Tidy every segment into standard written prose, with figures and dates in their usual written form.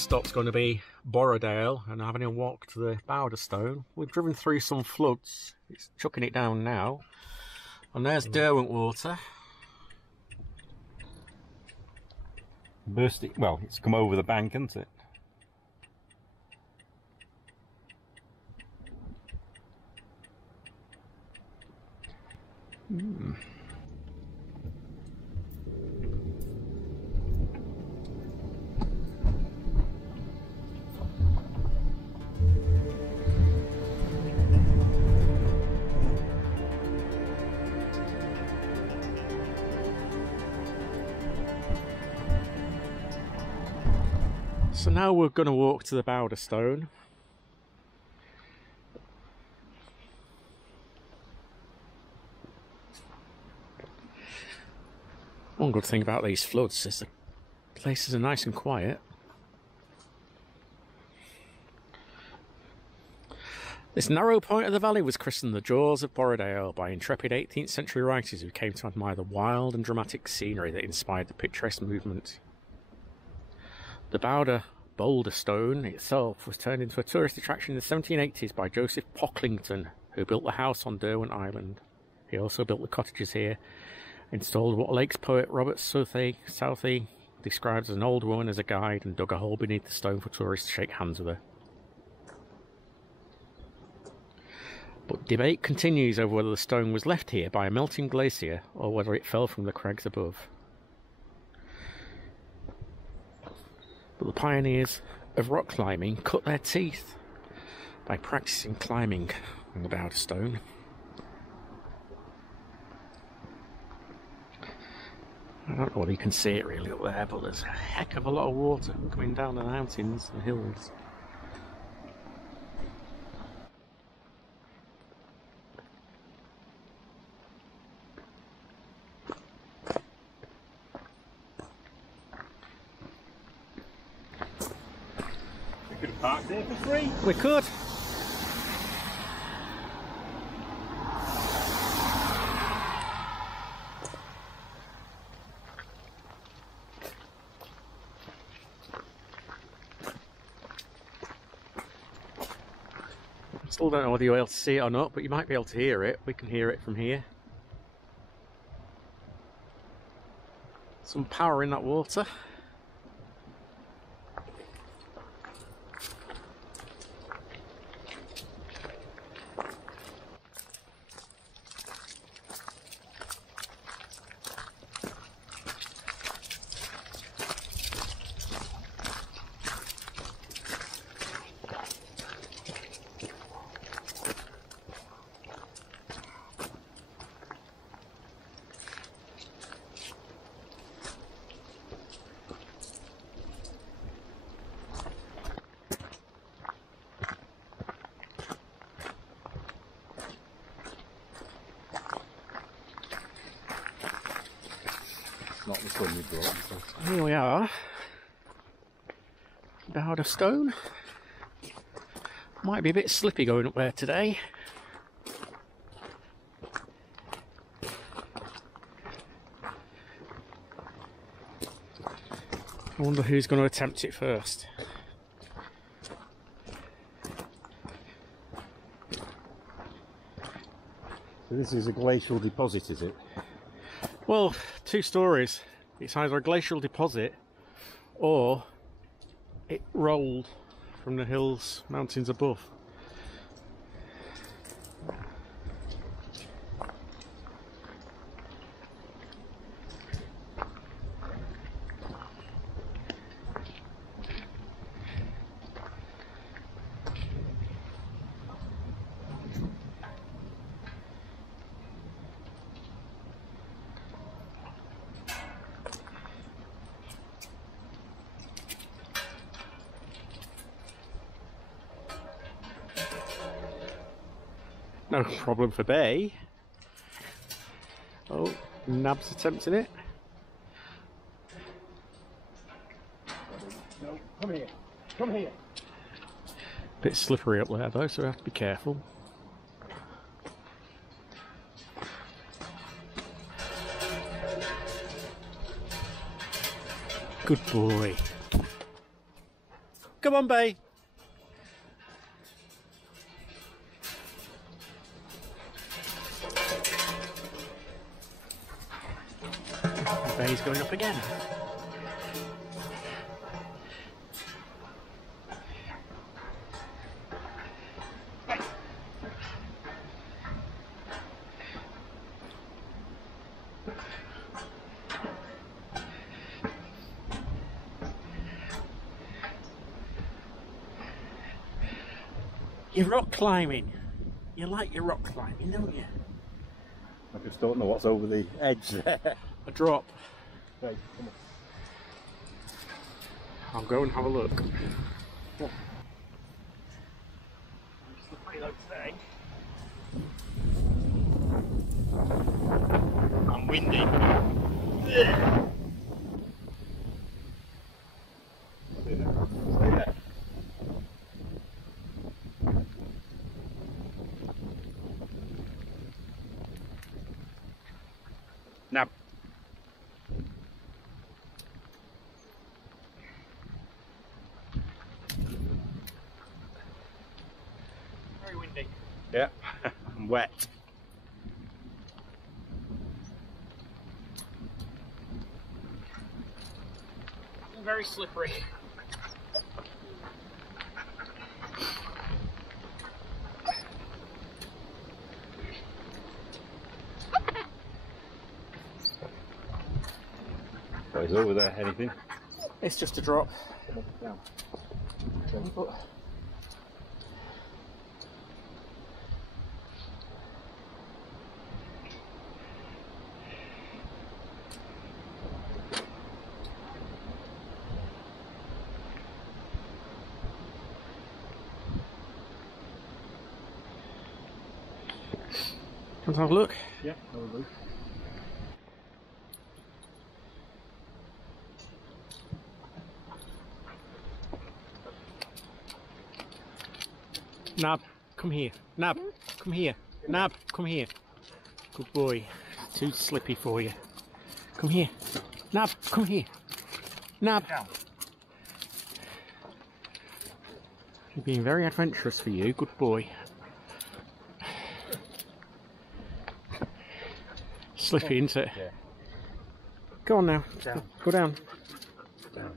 next stop's going to be Borrowdale and having a walk to the Bowder Stone. We've driven through some floods. It's chucking it down now. And there's Derwent water. Burst it, well, it's come over the bank, hasn't it? So now we're going to walk to the Bowder Stone. One good thing about these floods is the places are nice and quiet. This narrow point of the valley was christened the Jaws of Borrowdale by intrepid 18th century writers who came to admire the wild and dramatic scenery that inspired the picturesque movement. The Bowder Stone itself was turned into a tourist attraction in the 1780s by Joseph Pocklington, who built the house on Derwent Island. He also built the cottages here, installed what Lakes poet Robert Southey describes as an old woman as a guide, and dug a hole beneath the stone for tourists to shake hands with her. But debate continues over whether the stone was left here by a melting glacier or whether it fell from the crags above. But the pioneers of rock climbing cut their teeth by practicing climbing on the Bowder Stone. I don't know whether you can see it really up there, but there's a heck of a lot of water coming down the mountains and hills. We could have parked there for free. We could. Still don't know whether you're able to see it or not, but you might be able to hear it. We can hear it from here. Some power in that water. Not the sun you brought. So. Here we are, Bowder Stone. Might be a bit slippy going up there today. I wonder who's going to attempt it first. So this is a glacial deposit, is it? Well, two stories. It's either a glacial deposit or it rolled from the hills, mountains above. No problem for Bay. Oh, Nab's attempting it. No, come here. Come here. Bit slippery up there though, so we have to be careful. Good boy. Come on, Bay. Bay's going up again. You're rock climbing. You like your rock climbing, don't you? I just don't know what's over the edge there. A drop. Right, come on. I'll go and have a look. I'm windy. Stay there. Nab. Very windy. Yeah, I'm wet. Very slippery. What is over there? Anything? It's just a drop. Down. Want to have a look? Yeah, probably. Nab, come here. Nab, come here. Nab, come here. Good boy. Too slippy for you. Come here. Nab, come here. Nab. Down. You're being very adventurous for you. Good boy. Slippy, isn't it? Yeah. Go on now. Down. Go down. Down.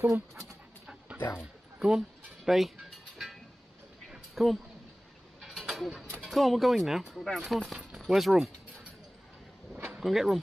Come on. Down. Come on. Bay. Come on. Come on, we're going now. Go down. Come on. Where's Rum? Go and get Rum.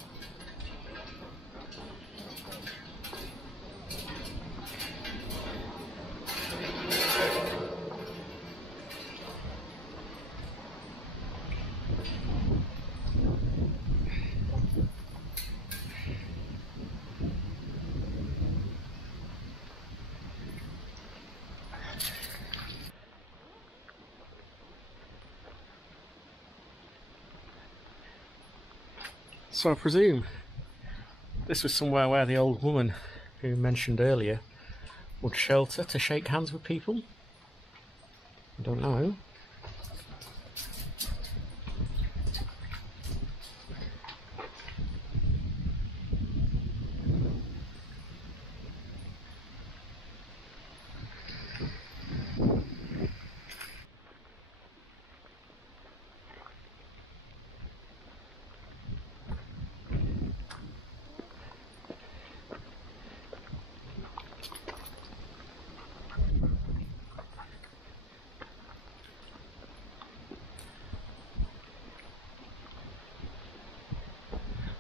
So I presume this was somewhere where the old woman who mentioned earlier would shelter to shake hands with people. I don't know.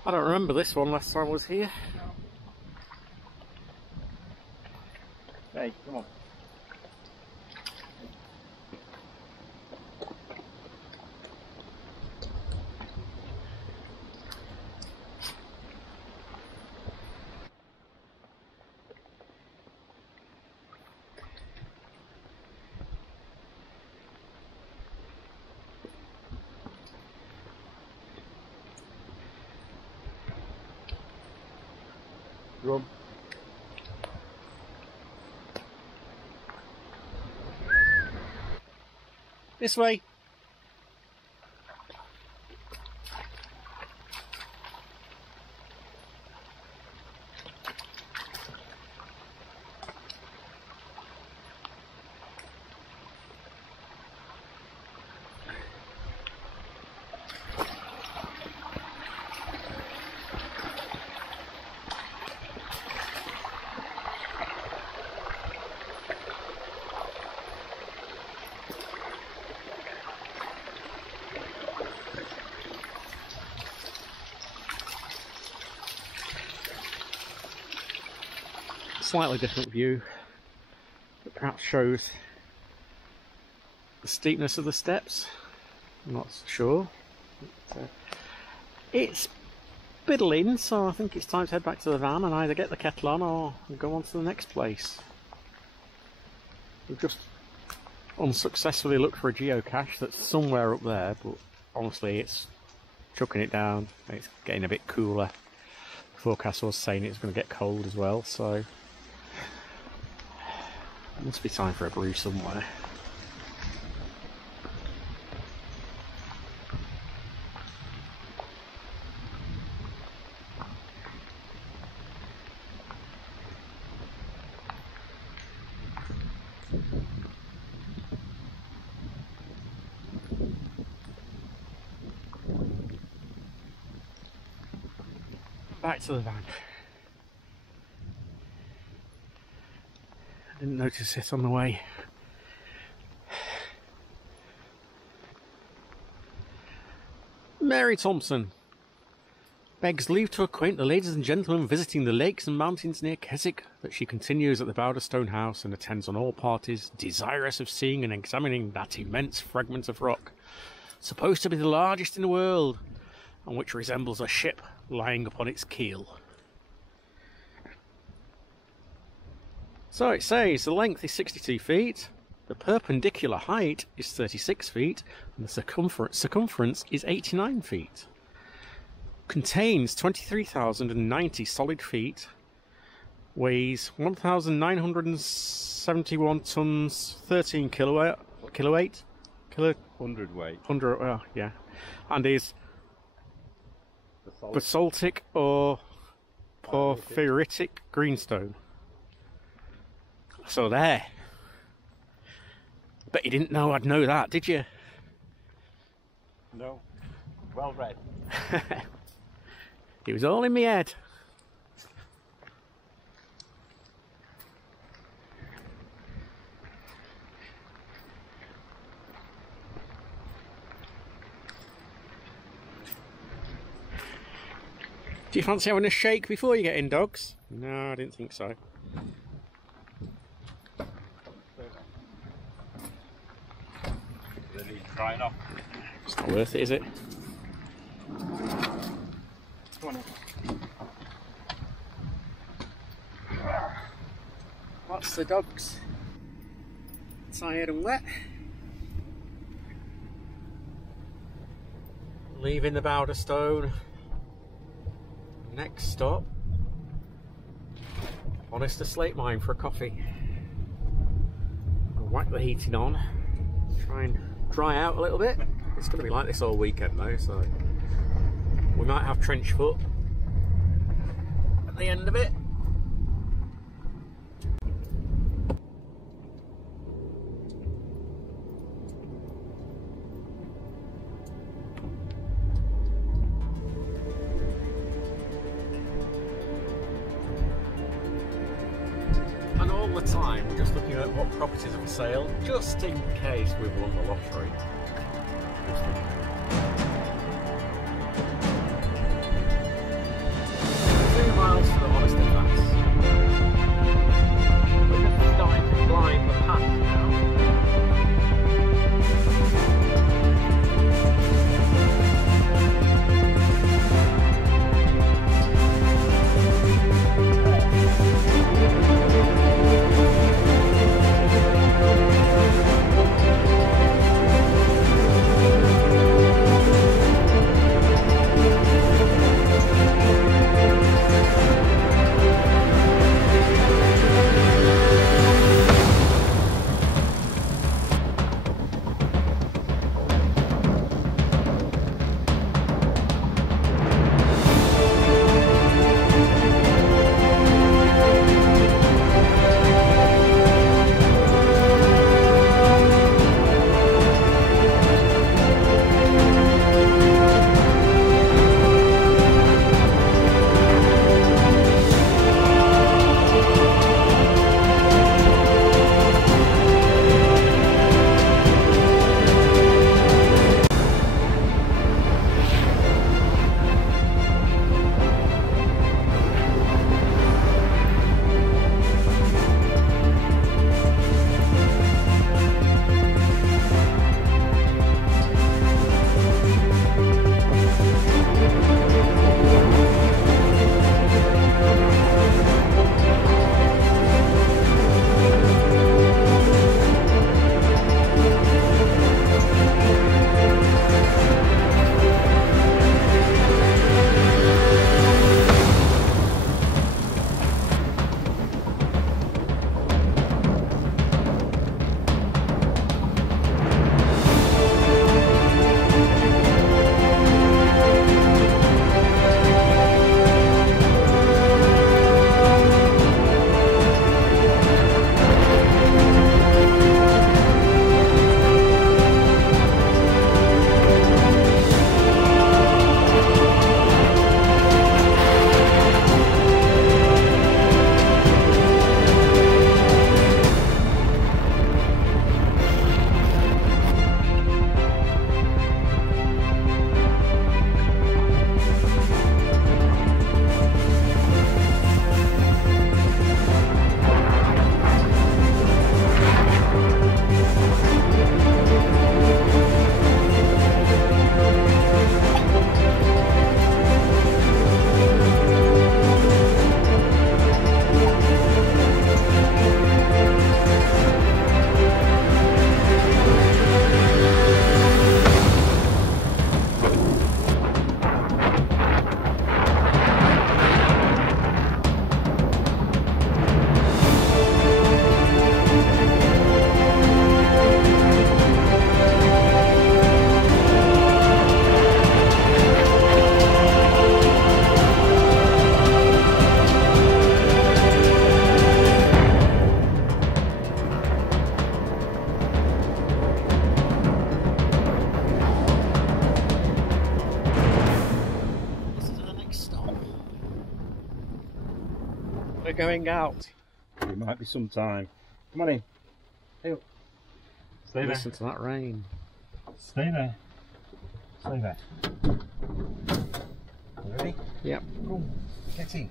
I don't remember this one last time I was here. Hey, come on. Rum. This way. slightly different view that perhaps shows the steepness of the steps. I'm not sure. It's biddling, so I think it's time to head back to the van and either get the kettle on or go on to the next place. We've just unsuccessfully looked for a geocache that's somewhere up there, but honestly it's chucking it down. It's getting a bit cooler. The forecast was saying it's going to get cold as well, so it must be time for a brew somewhere. Back to the van. I didn't notice it on the way. Mary Thompson begs leave to acquaint the ladies and gentlemen visiting the lakes and mountains near Keswick that she continues at the Bowder Stone house and attends on all parties, desirous of seeing and examining that immense fragment of rock, supposed to be the largest in the world, and which resembles a ship lying upon its keel. So it says the length is 62 feet, the perpendicular height is 36 feet, and the circumference is 89 feet. Contains 23,090 solid feet, weighs 1,971 tons, 13 hundredweight, 100, well, yeah, and is basaltic or porphyritic greenstone. So there. Bet you didn't know I'd know that, did you? No. Well read. It was all in my head. Do you fancy having a shake before you get in, dogs? No, I didn't think so. Drying off. It's not worth it, is it? 20. That's the dogs. Tired and wet. Leaving the Bowder Stone. Next stop, Honister slate mine for a coffee. I'll whack the heating on, try and dry out a little bit. It's going to be like this all weekend though, so we might have trench foot at the end of it. The time we're just looking at what properties are for sale, just in case we've won the lottery. 2 miles to the Honister Pass. We're just starting to climb the path now. We're going out. There might be some time. Come on in. Hey up. Stay there. Listen to that rain. Stay there. Stay there. You ready? Yep. Go. Get in.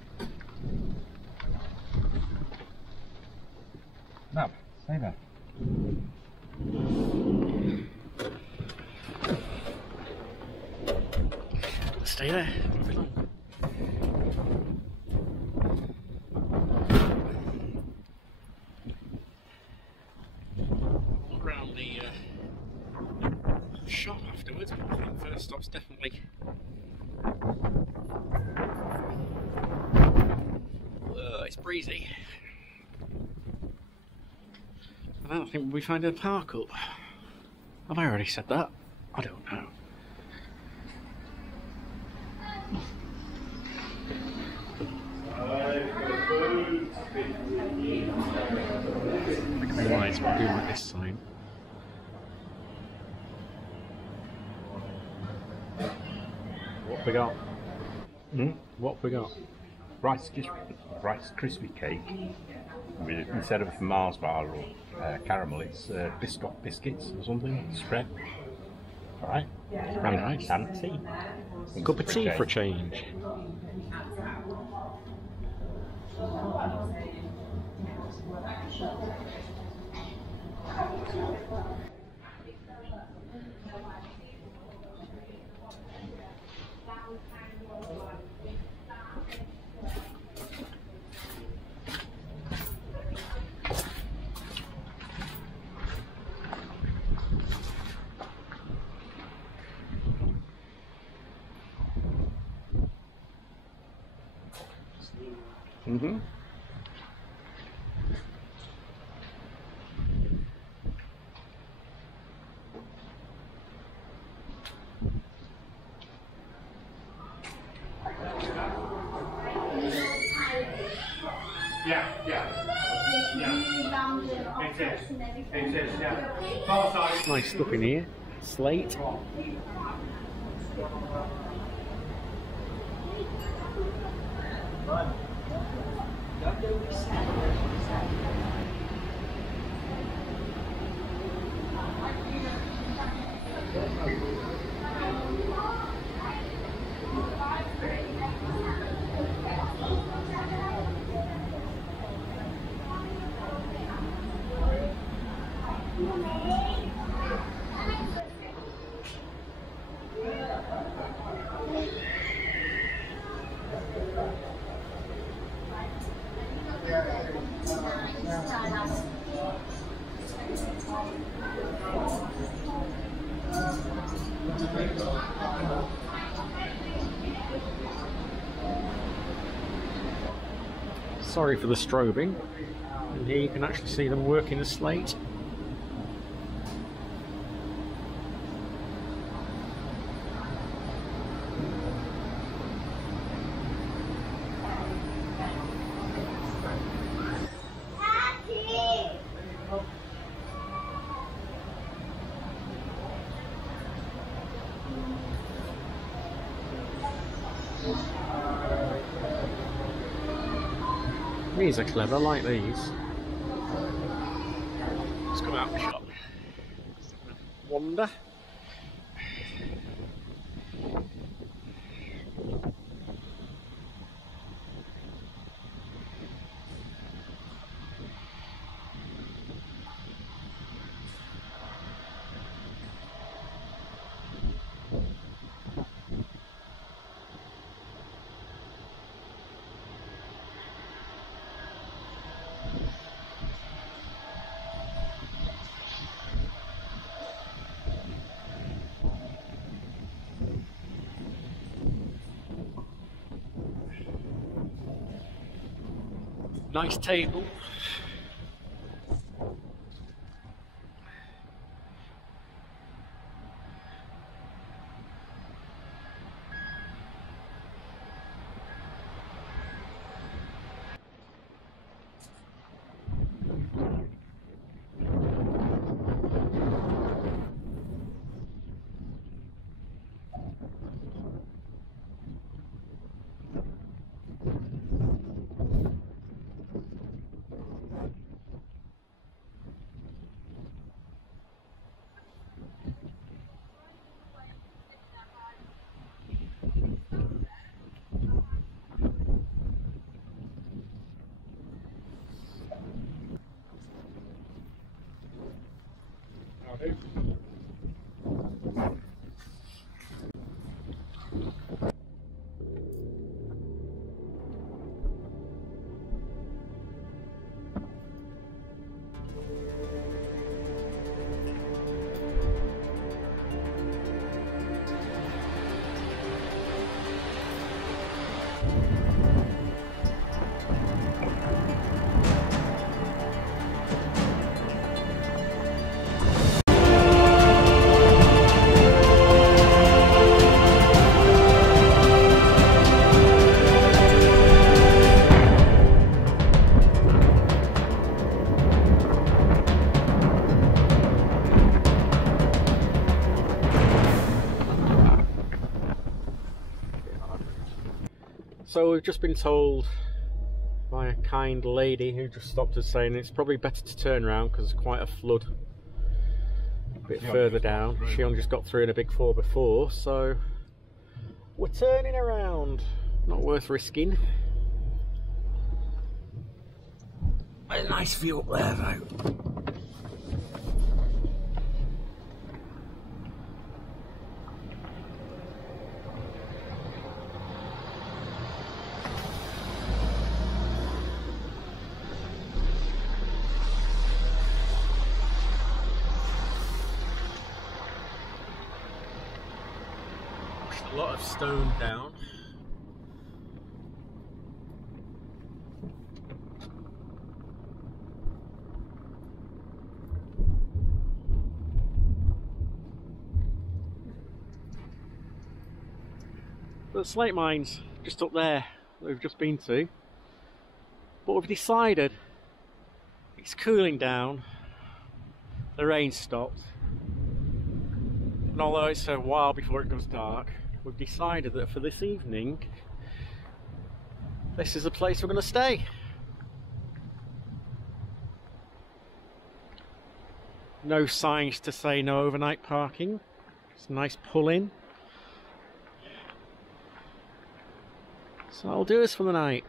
Now, stay there. Stay there. Won't be long. Look around the shop afterwards, but I think first stop's definitely. It's breezy. I don't think we'll be finding a park up. Have I already said that? I don't know. I realise what I do like this sign. What have we got? What have we got? Rice crispy cake. With, instead of Mars bar or caramel, it's biscuits or something. Spread. Alright. Very nice. And tea. Cup of tea for a change. Mm-hmm. Nice stuff in here. Slate. Sorry for the strobing. And here you can actually see them working the slate. These are clever, I like these. Let's come out of the shop. Wander. Nice table. So we've just been told by a kind lady who just stopped us saying it's probably better to turn around because there's quite a flood a bit further down. She only just got through in a big 4x4, so we're turning around. Not worth risking. A nice view up there though. A lot of stone down. But the slate mine's just up there that we've just been to. But we've decided it's cooling down, the rain stopped, and although it's a while before it goes dark, we've decided that for this evening, this is the place we're going to stay. No signs to say no overnight parking. It's a nice pull in. So that'll do us for the night.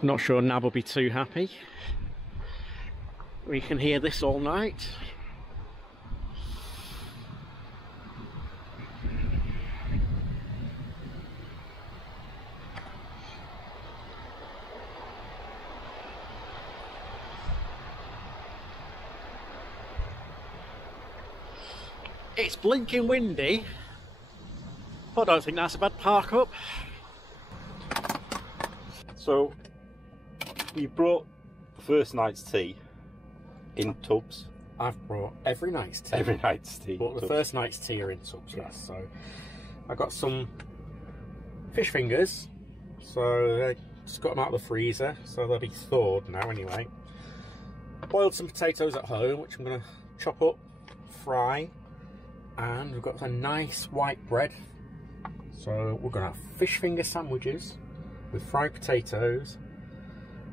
Not sure Nab will be too happy. We can hear this all night. It's blinking windy, but I don't think that's a bad park up. So we brought the first night's tea in tubs. I've brought every night's tea. Every night's tea. But the first night's tea are in tubs, yes. So I got some fish fingers. So I just got them out of the freezer, so they'll be thawed now anyway. Boiled some potatoes at home, which I'm going to chop up, fry. And we've got a nice white bread. So we're going to have fish finger sandwiches with fried potatoes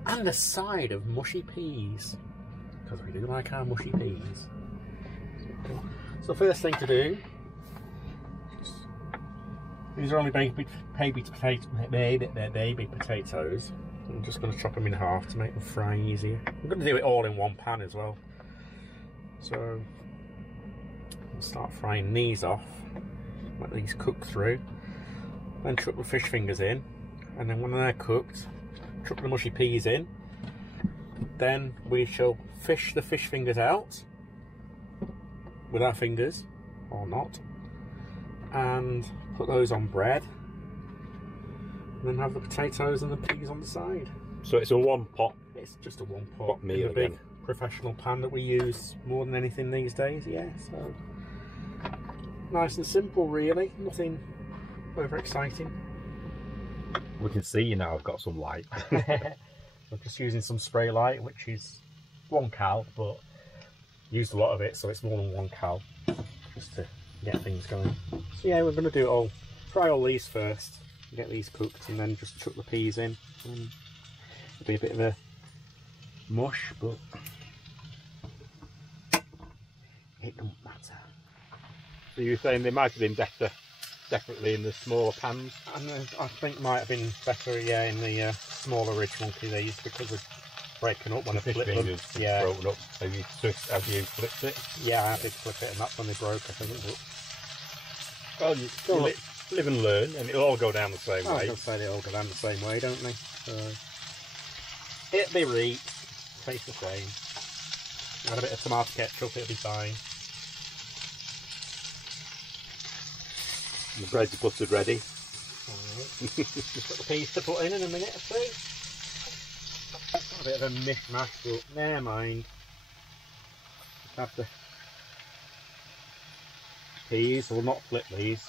and a side of mushy peas, because we do like our mushy peas. So the first thing to do, these are only baby potatoes. I'm just going to chop them in half to make them fry easier. I'm going to do it all in one pan as well. So we'll start frying these off, let these cook through, then chuck the fish fingers in, and then when they're cooked, chuck the mushy peas in. Then we shall fish the fish fingers out with our fingers, or not, and put those on bread, and then have the potatoes and the peas on the side. So it's a one pot. It's just a one pot meal, in a big professional pan that we use more than anything these days. Yeah, so nice and simple, really. Nothing over exciting. We can see you now. I've got some light. I'm just using some spray light, which is 1 cal, but used a lot of it, so it's more than 1 cal, just to get things going. So yeah, we're going to do it all. Fry all these first, get these cooked, and then just chuck the peas in. And it'll be a bit of a mush, but it don't matter. So you were saying they might have been better, definitely in the smaller pans? And I think might have been better, yeah, in the smaller original these, because of breaking up when I flip them. Yeah. Broken up. Have you flipped it? Yeah, I did flip it, and that's when they broke, I think. But well, you live and learn, and it'll all go down the same way. I was going to say they all go down the same way, don't they? So it'll be right, taste the same. Add a bit of tomato ketchup, it'll be fine. The bread's buttered ready. Alright. Got the peas to put in a minute or two. Got a bit of a mishmash, but never mind. Just have the peas, we'll not flip these.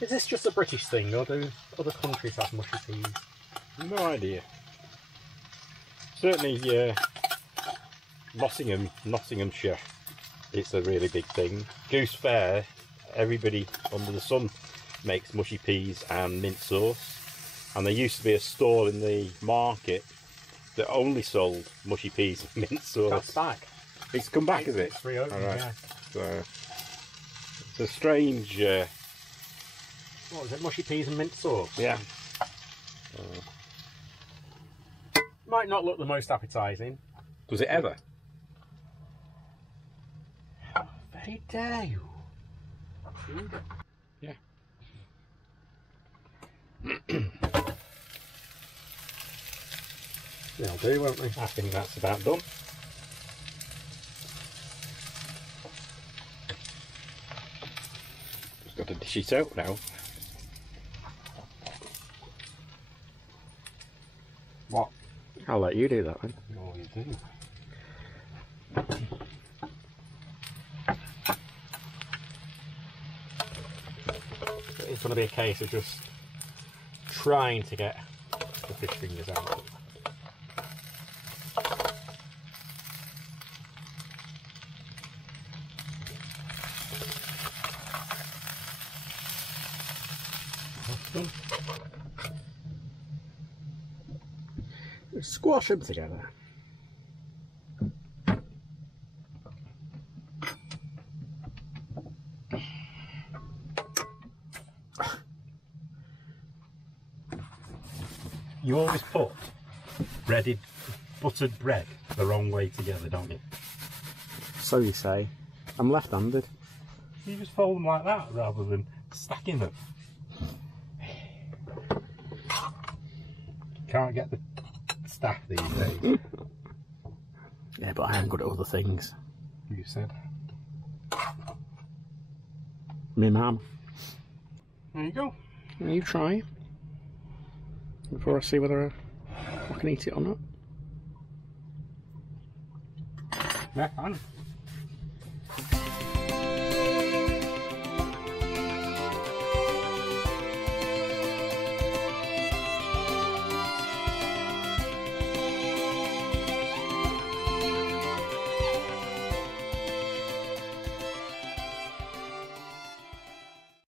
Is this just a British thing, or do other countries have mushy peas? No idea. Certainly, Nottinghamshire, it's a really big thing. Goose Fair, everybody under the sun makes mushy peas and mint sauce. And there used to be a stall in the market that only sold mushy peas and mint sauce. That's back. It's come back, is it? It's reopened, All right. yeah. So, it's a strange... What was it, mushy peas and mint sauce? yeah. Might not look the most appetising. Was it ever? Very dare you. Yeah. They'll do, won't they? I think that's about done. Just got to dish it out now. What? I'll let you do that then. Oh, you do. It's going to be a case of just trying to get the fish fingers out. Squash them together. You always put breaded, buttered bread the wrong way together, don't you? So you say. I'm left-handed. You just fold them like that rather than stacking them. Can't get the stack these days. Yeah, but I am good at other things. You said. Me mum. There you go. You try. Before I see whether I can eat it or not. Yeah, fine.